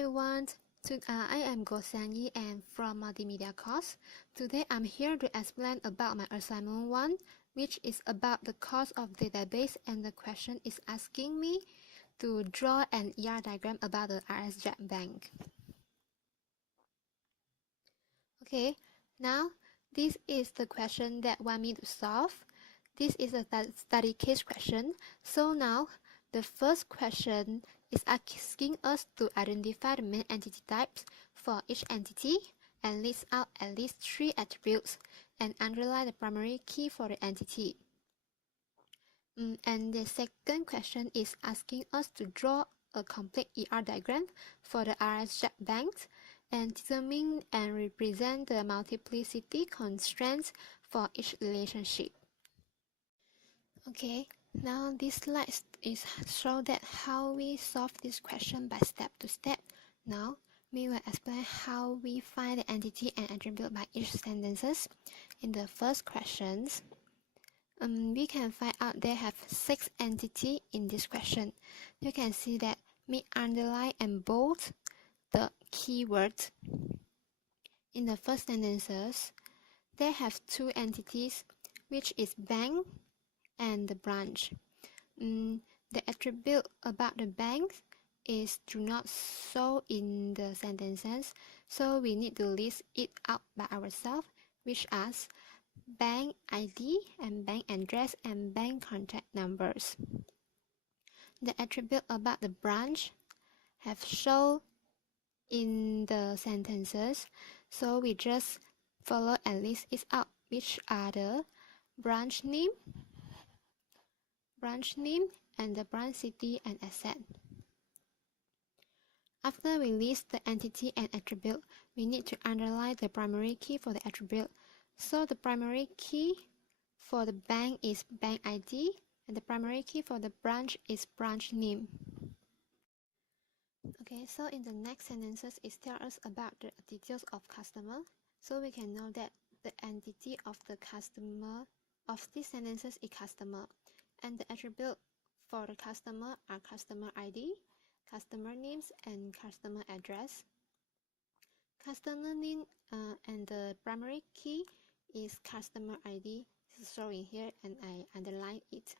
everyone, I am Gosanyi and from Multimedia course. Today I'm here to explain about my assignment 1, which is about the cost of database, and the question is asking me to draw an ER diagram about the RSJ Bank. Okay, now this is the question that want me to solve. This is a study case question. So now the first question is asking us to identify the main entity types for each entity and list out at least 3 attributes and underline the primary key for the entity. And the second question is asking us to draw a complete ER diagram for the RSJ Bank and determine and represent the multiplicity constraints for each relationship. Okay, now this slide is show that how we solve this question by step to step. Now we will explain how we find the entity and attribute by each sentences. In the first questions, we can find out they have 6 entities in this question. You can see that we underline and bold the keywords. In the first sentences, they have 2 entities, which is bank and the branch. The attribute about the bank is do not show in the sentences, so we need to list it out by ourselves, which are bank ID and bank address and bank contact numbers. The attribute about the branch have shown in the sentences, so we just follow and list it out, which are the branch name, and the branch city and asset. After we list the entity and attribute, we need to underline the primary key for the attribute. So the primary key for the bank is bank ID, and the primary key for the branch is branch name. Okay, so in the next sentences, it tells us about the details of customer. So we can know that the entity of the customer of these sentences is customer, and the attribute for the customer are customer ID, customer names, and customer address. Customer name and the primary key is customer ID. This is showing here, and I underline it.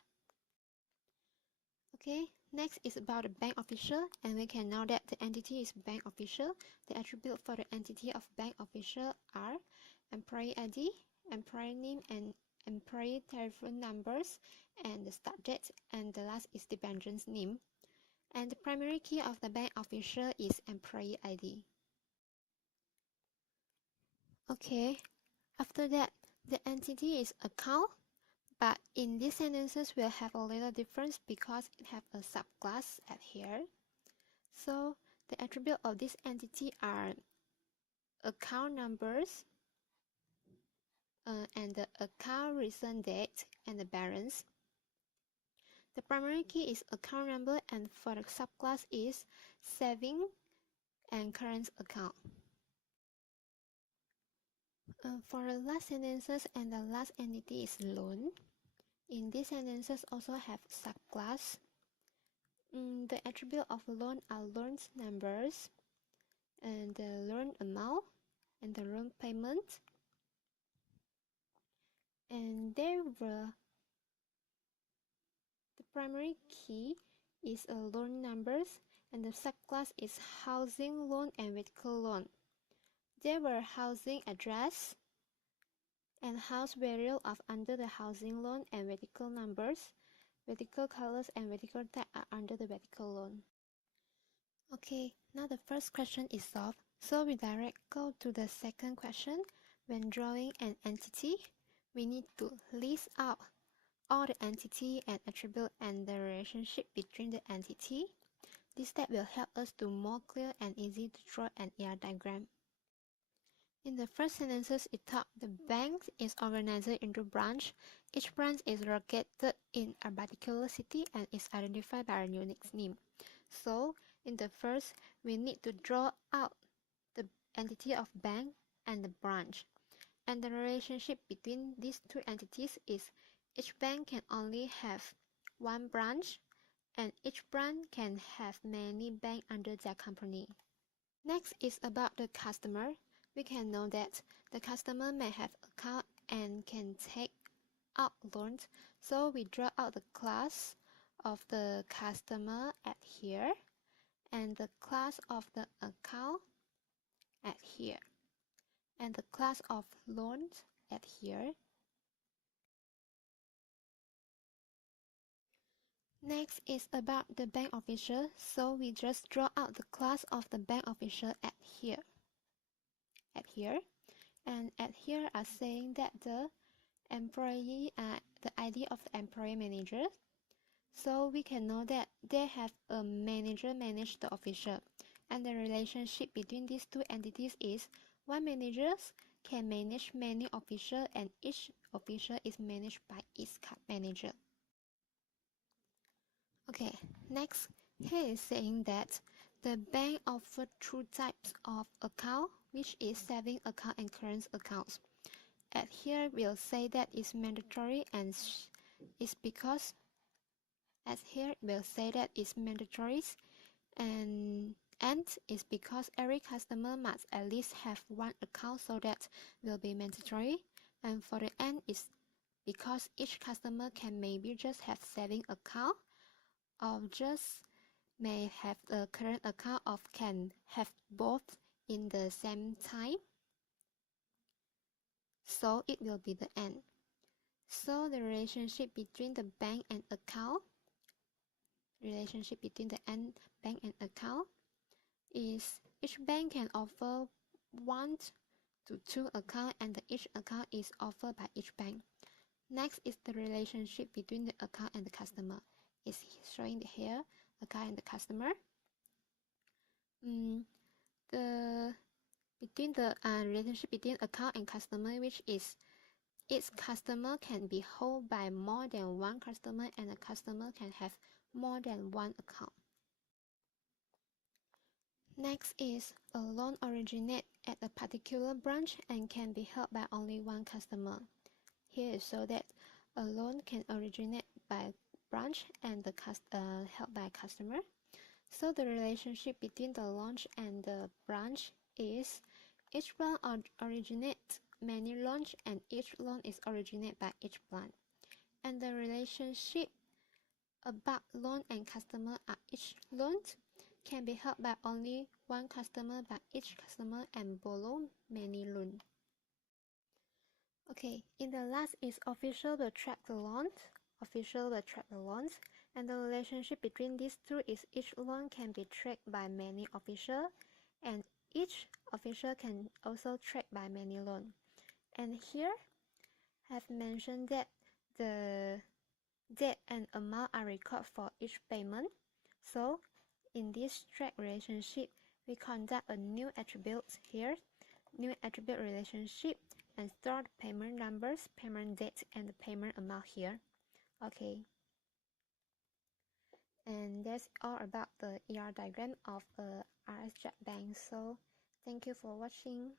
Okay, next is about the bank official, and we can know that the entity is bank official. The attribute for the entity of bank official are employee ID, employee name, and employee telephone numbers, and the start date, and the last is dependent's name. And the primary key of the bank official is employee ID. Okay, after that, the entity is account, but in these sentences we'll have a little difference because it have a subclass at here. So the attribute of this entity are account numbers and the account recent date and the balance. The primary key is account number, and for the subclass is saving and current account. For the last sentences, and the last entity is loan. In these sentences also have subclass. The attribute of loan are loan numbers and the loan amount and the loan payment. And there were the primary key is a loan numbers, and the subclass is housing loan and vehicle loan. There were housing address and house value of under the housing loan and vehicle numbers. Vehicle colors and vehicle type are under the vehicle loan. Okay, now the first question is solved, so we direct go to the second question. When drawing an entity, we need to list out all the entity and attribute and the relationship between the entity. This step will help us to more clear and easy to draw an ER diagram. In the first sentences, it taught the bank is organized into branch. Each branch is located in a particular city and is identified by a unique name. So, in the first, we need to draw out the entity of bank and the branch. And the relationship between these 2 entities is each bank can only have 1 branch, and each branch can have many banks under their company. Next is about the customer. We can know that the customer may have account and can take out loans. So we draw out the class of the customer at here and the class of the account at here and the class of loans at here. Next is about the bank official, so we just draw out the class of the bank official at here. And at here are saying that the employee, the ID of the employee manager. So we can know that they have a manager manage the official, and the relationship between these two entities is one manager can manage many officials and each official is managed by its manager. Okay, next, here is saying that the bank offers two types of account, which is saving account and current accounts. At here, we'll say that it's mandatory and it's because at here we'll say that it's mandatory and it's because every customer must at least have one account, so that will be mandatory. And for the end is because each customer can maybe just have saving account or just may have a current account or can have both in the same time. So it will be the end. So the relationship between the bank and account is each bank can offer 1 to 2 accounts and each account is offered by each bank. Next is the relationship between the account and the customer. It's showing here account and the customer. The relationship between account and customer, which is each customer can be held by more than one customer and a customer can have more than one account. Next is a loan originate at a particular branch and can be held by only one customer. Here is so that a loan can originate by branch and held by customer. So the relationship between the loan and the branch is each branch originates many loans and each loan is originated by each branch. And the relationship about loan and customer are each loan can be held by only one customer by each customer and borrow many loans. Okay, in the last is official will track the loans. And the relationship between these two is each loan can be tracked by many officials and each official can also track by many loans. And here have mentioned that the date and amount are recorded for each payment. So in this track relationship, we conduct a new attribute here, new attribute relationship, and store the payment numbers, payment date, and the payment amount here. Okay. And that's all about the ER diagram of RS JET Bank. So thank you for watching.